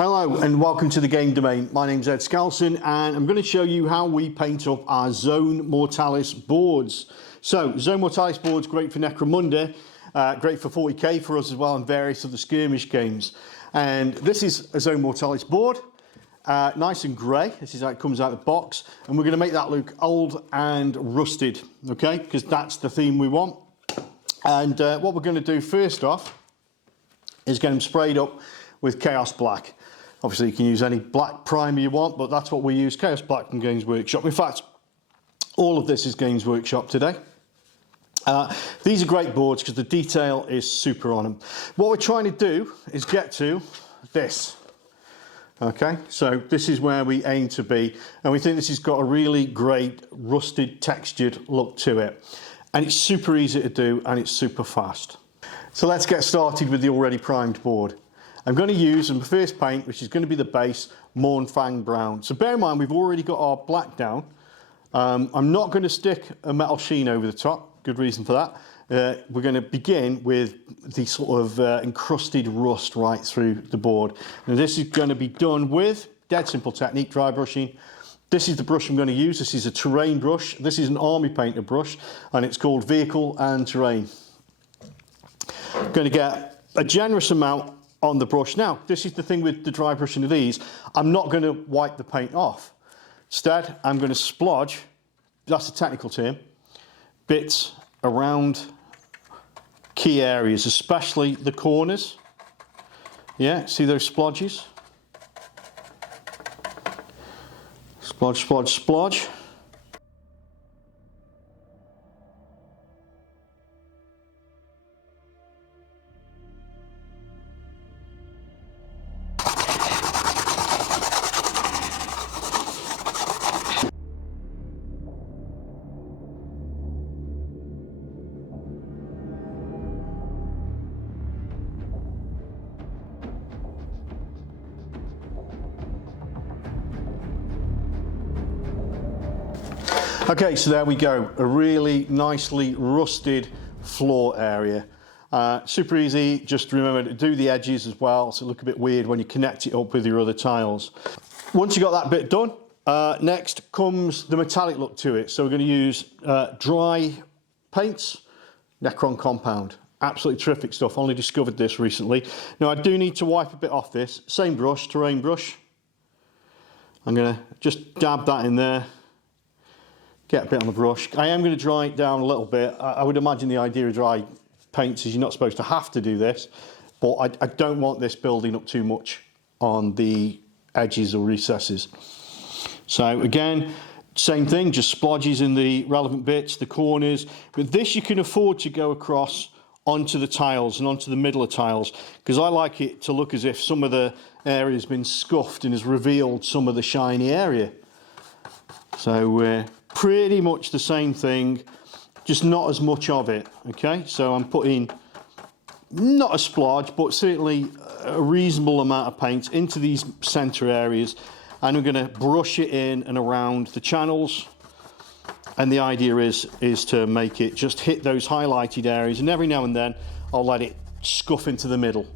Hello and welcome to the Game Domain. My name's Ed Skelson and I'm going to show you how we paint up our Zone Mortalis boards. So Zone Mortalis boards, great for Necromunda, great for 40k for us as well, and various other skirmish games. And this is a Zone Mortalis board, nice and grey. This is how it comes out of the box, and we're going to make that look old and rusted, okay, because that's the theme we want. And what we're going to do first off is get them sprayed up with Chaos Black. Obviously you can use any black primer you want, but that's what we use, Chaos Black from Games Workshop. In fact, all of this is Games Workshop today. These are great boards because the detail is super on them. What we're trying to do is get to this. Okay, so this is where we aim to be, and we think this has got a really great rusted textured look to it. And it's super easy to do and it's super fast. So let's get started with the already primed board. I'm going to use my first paint, which is going to be the base, Mournfang Brown. So bear in mind, we've already got our black down. I'm not going to stick a metal sheen over the top, good reason for that. We're going to begin with the sort of encrusted rust right through the board. Now this is going to be done with dead simple technique, dry brushing. This is the brush I'm going to use. This is a terrain brush. This is an army painter brush, and it's called Vehicle and Terrain. I'm going to get a generous amount on the brush. Now, this is the thing with the dry brushing of these. I'm not going to wipe the paint off. Instead, I'm going to splodge, that's a technical term, bits around key areas, especially the corners. Yeah, see those splodges? Splodge, splodge, splodge. Okay, so there we go, a really nicely rusted floor area. Super easy, just remember to do the edges as well, so it look a bit weird when you connect it up with your other tiles. Once you got that bit done, next comes the metallic look to it. So we're going to use dry paints, Necron Compound. Absolutely terrific stuff, only discovered this recently. Now I do need to wipe a bit off this, same brush, terrain brush. I'm going to just dab that in there. Get a bit on the brush. I am going to dry it down a little bit. I would imagine the idea of dry paints is you're not supposed to have to do this, but I don't want this building up too much on the edges or recesses. So again, same thing, just splodges in the relevant bits, the corners. But this you can afford to go across onto the tiles and onto the middle of tiles, because I like it to look as if some of the area has been scuffed and has revealed some of the shiny area. So pretty much the same thing, just not as much of it. Okay, so I'm putting not a splodge, but certainly a reasonable amount of paint into these center areas, and I'm going to brush it in and around the channels. And the idea is to make it just hit those highlighted areas, and every now and then I'll let it scuff into the middle.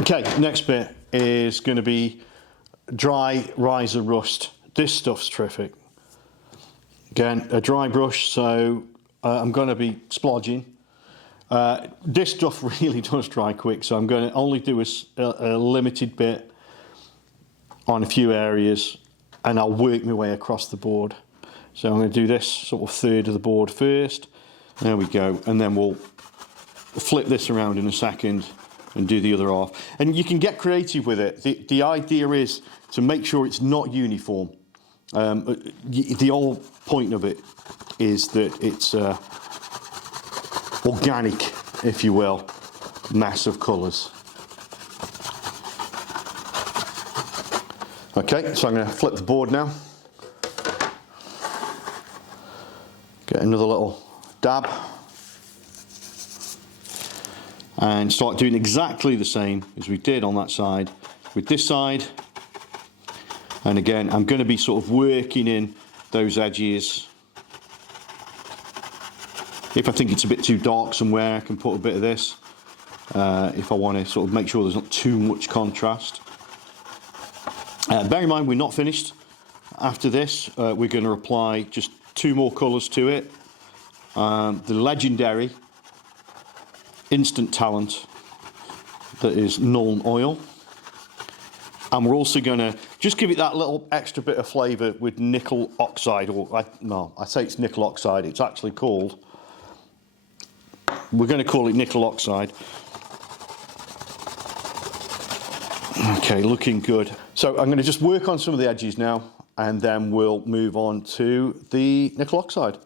Okay, next bit is going to be dry riser rust. This stuff's terrific. Again, a dry brush, so I'm going to be splodging. This stuff really does dry quick, so I'm going to only do a limited bit on a few areas, and I'll work my way across the board. So I'm going to do this sort of third of the board first. There we go, and then we'll flip this around in a second and do the other half. And you can get creative with it. The idea is to make sure it's not uniform. The whole point of it is that it's organic, if you will, mass of colours. Okay, so I'm going to flip the board now. Get another little dab. And start doing exactly the same as we did on that side with this side. And again, I'm going to be sort of working in those edges If I think it's a bit too dark somewhere, I can put a bit of this. If I want to sort of make sure there's not too much contrast. Bear in mind, we're not finished. After this, we're going to apply just 2 more colours to it. The legendary instant talent that is Nuln Oil. And we're also going to just give it that little extra bit of flavour with nickel oxide, or I say it's nickel oxide, it's actually called, we're going to call it nickel oxide. Okay, looking good. So I'm going to just work on some of the edges now, and then we'll move on to the nickel oxide.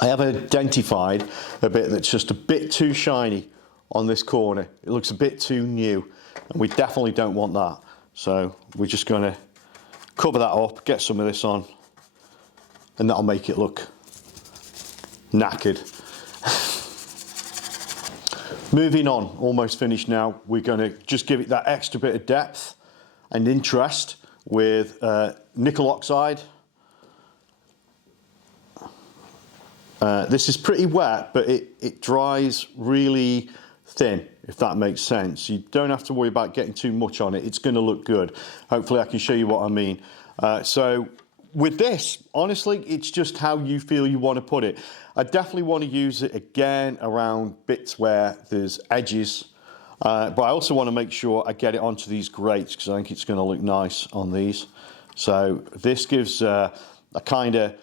I have identified a bit that's just a bit too shiny on this corner. It looks a bit too new, and we definitely don't want that. So we're just going to cover that up, get some of this on, and that'll make it look knackered. Moving on, almost finished now. We're going to just give it that extra bit of depth and interest with nickel oxide. This is pretty wet, but it dries really thin, if that makes sense. You don't have to worry about getting too much on it. It's going to look good. Hopefully I can show you what I mean. So with this, honestly, it's just how you feel you want to put it. I definitely want to use it again around bits where there's edges, but I also want to make sure I get it onto these grates because I think it's going to look nice on these. So this gives a kind of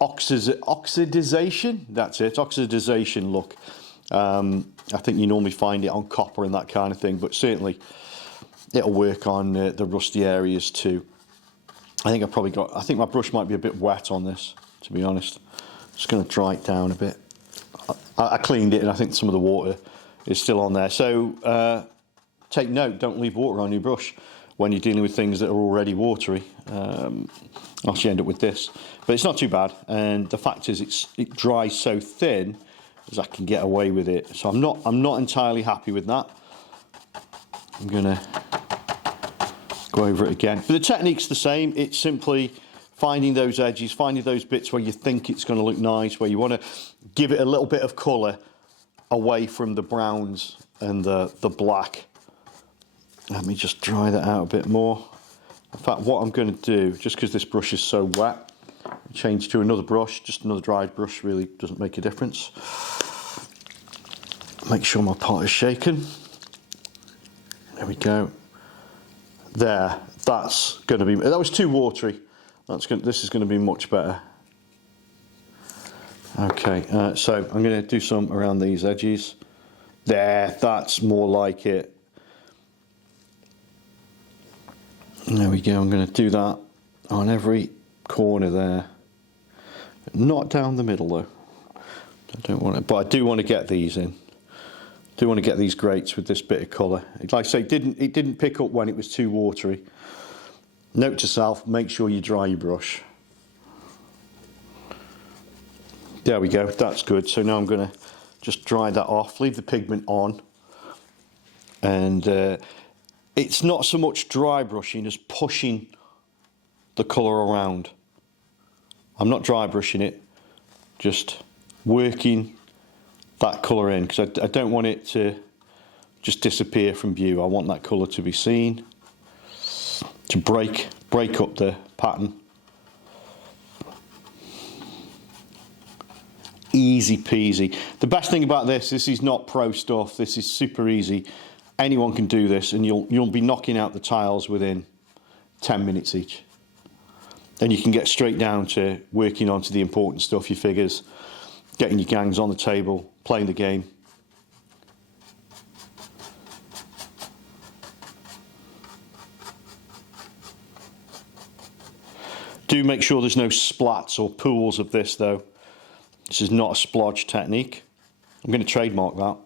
oxidization, that's it, oxidization look. I think you normally find it on copper and that kind of thing, but certainly it'll work on the rusty areas too. I think my brush might be a bit wet on this, to be honest. Just going to dry it down a bit. I cleaned it and I think some of the water is still on there. So take note, don't leave water on your brush when you're dealing with things that are already watery. Else you end up with this. But it's not too bad, and the fact is it dries so thin as I can get away with it. So I'm not entirely happy with that. I'm gonna go over it again. But the technique's the same. It's simply finding those edges, finding those bits where you think it's going to look nice, where you want to give it a little bit of colour away from the browns and the black. Let me just dry that out a bit more. In fact, what I'm going to do, just because this brush is so wet, change to another brush. Just another dried brush really doesn't make a difference. Make sure my pot is shaken. There we go. There, that's going to be, that was too watery. This is going to be much better. Okay, so I'm going to do some around these edges. There, that's more like it. There we go, I'm going to do that on every corner there. Not down the middle though. I don't want it, but I do want to get these in. Do want to get these grates with this bit of colour. Like I say, it didn't pick up when it was too watery. Note to self, make sure you dry your brush. There we go, that's good. So now I'm going to just dry that off, leave the pigment on. And it's not so much dry brushing as pushing the colour around. I'm not dry brushing it, just working that colour in, because I don't want it to just disappear from view. I want that colour to be seen, to break up the pattern. Easy peasy. The best thing about this is not pro stuff. This is super easy. Anyone can do this, and you'll be knocking out the tiles within 10 minutes each. Then you can get straight down to working onto the important stuff, your figures, getting your gangs on the table, playing the game. Do make sure there's no splats or pools of this though. This is not a splodge technique. I'm going to trademark that.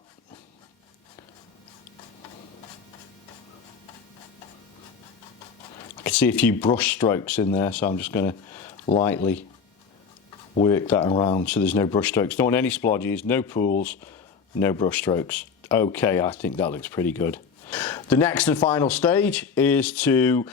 I can see a few brush strokes in there, so I'm just going to lightly work that around so there's no brush strokes. Don't want any splodges, no pools, no brush strokes. Okay, I think that looks pretty good. The next and final stage is to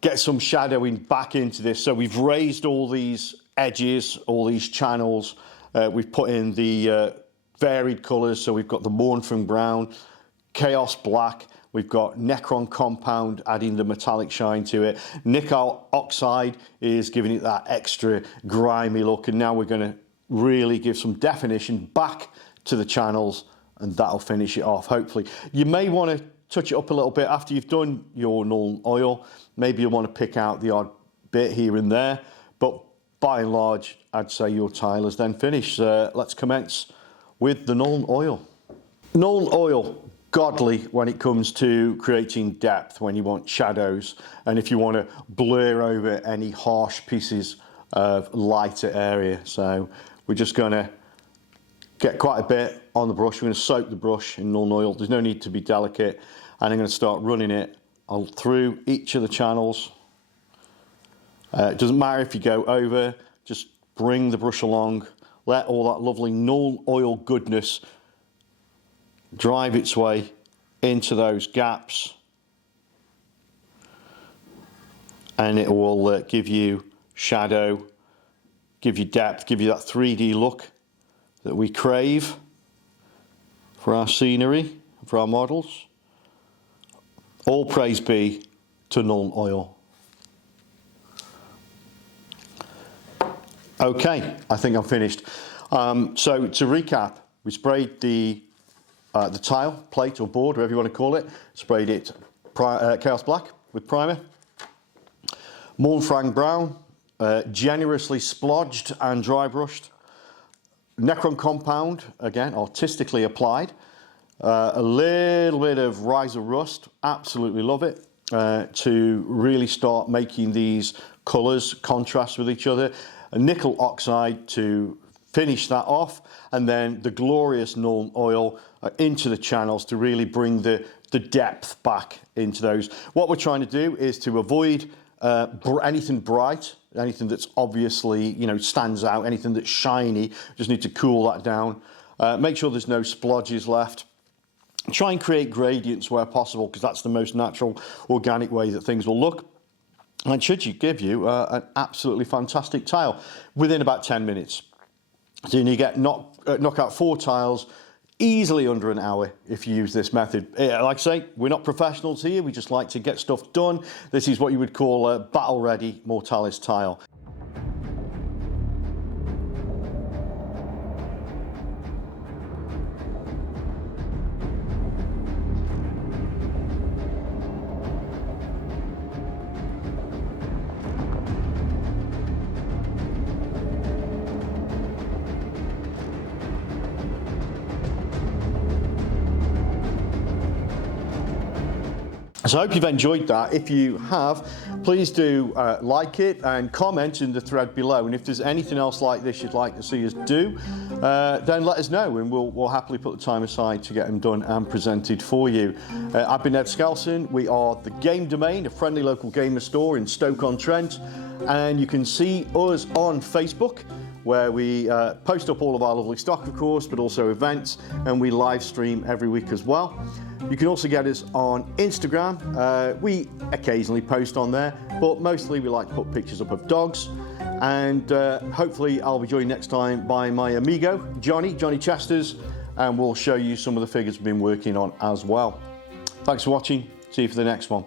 get some shadowing back into this. So we've raised all these edges, all these channels, We've put in the varied colours, so we've got the Mornfang Brown, Chaos Black, we've got Necron Compound adding the metallic shine to it. Nickel Oxide is giving it that extra grimy look, and now we're going to really give some definition back to the channels, and that'll finish it off, hopefully. You may want to touch it up a little bit after you've done your Nuln Oil. Maybe you'll want to pick out the odd bit here and there, but by and large, I'd say your tile is then finished. Let's commence with the Nuln Oil. Nuln Oil, godly when it comes to creating depth, when you want shadows, and if you want to blur over any harsh pieces of lighter area. So we're just going to get quite a bit on the brush. We're going to soak the brush in Nuln Oil. There's no need to be delicate, and I'm going to start running it all through each of the channels. It doesn't matter if you go over, just bring the brush along, let all that lovely Nuln Oil goodness drive its way into those gaps, and it will give you shadow, give you depth, give you that 3D look that we crave for our scenery, for our models. All praise be to Nuln Oil. Okay, I think I'm finished. So to recap, we sprayed the tile, plate or board, whatever you want to call it, sprayed it Chaos Black with primer, Mornfang Brown, generously splodged and dry brushed, Necron Compound, again, artistically applied, a little bit of Rise of Rust, absolutely love it, to really start making these colours contrast with each other, a Nickel Oxide to finish that off, and then the glorious Nuln Oil into the channels to really bring the depth back into those. What we're trying to do is to avoid anything bright, anything that's obviously, you know, stands out, anything that's shiny. Just need to cool that down. Make sure there's no splodges left. Try and create gradients where possible, because that's the most natural, organic way that things will look. And should give you an absolutely fantastic tile within about 10 minutes. So you get knock out 4 tiles easily under an hour if you use this method. Like I say, we're not professionals here, we just like to get stuff done. This is what you would call a battle-ready Mortalis tile. So I hope you've enjoyed that. If you have, please do like it and comment in the thread below. And if there's anything else like this you'd like to see us do, then let us know, and we'll happily put the time aside to get them done and presented for you. I've been Ed Skelson. We are The Game Domain, a friendly local gamer store in Stoke-on-Trent. And you can see us on Facebook, where we post up all of our lovely stock, of course, but also events, and we live stream every week as well. You can also get us on Instagram. We occasionally post on there, but mostly we like to put pictures up of dogs. And hopefully I'll be joined next time by my amigo, Johnny Chesters, and we'll show you some of the figures we've been working on as well. Thanks for watching. See you for the next one.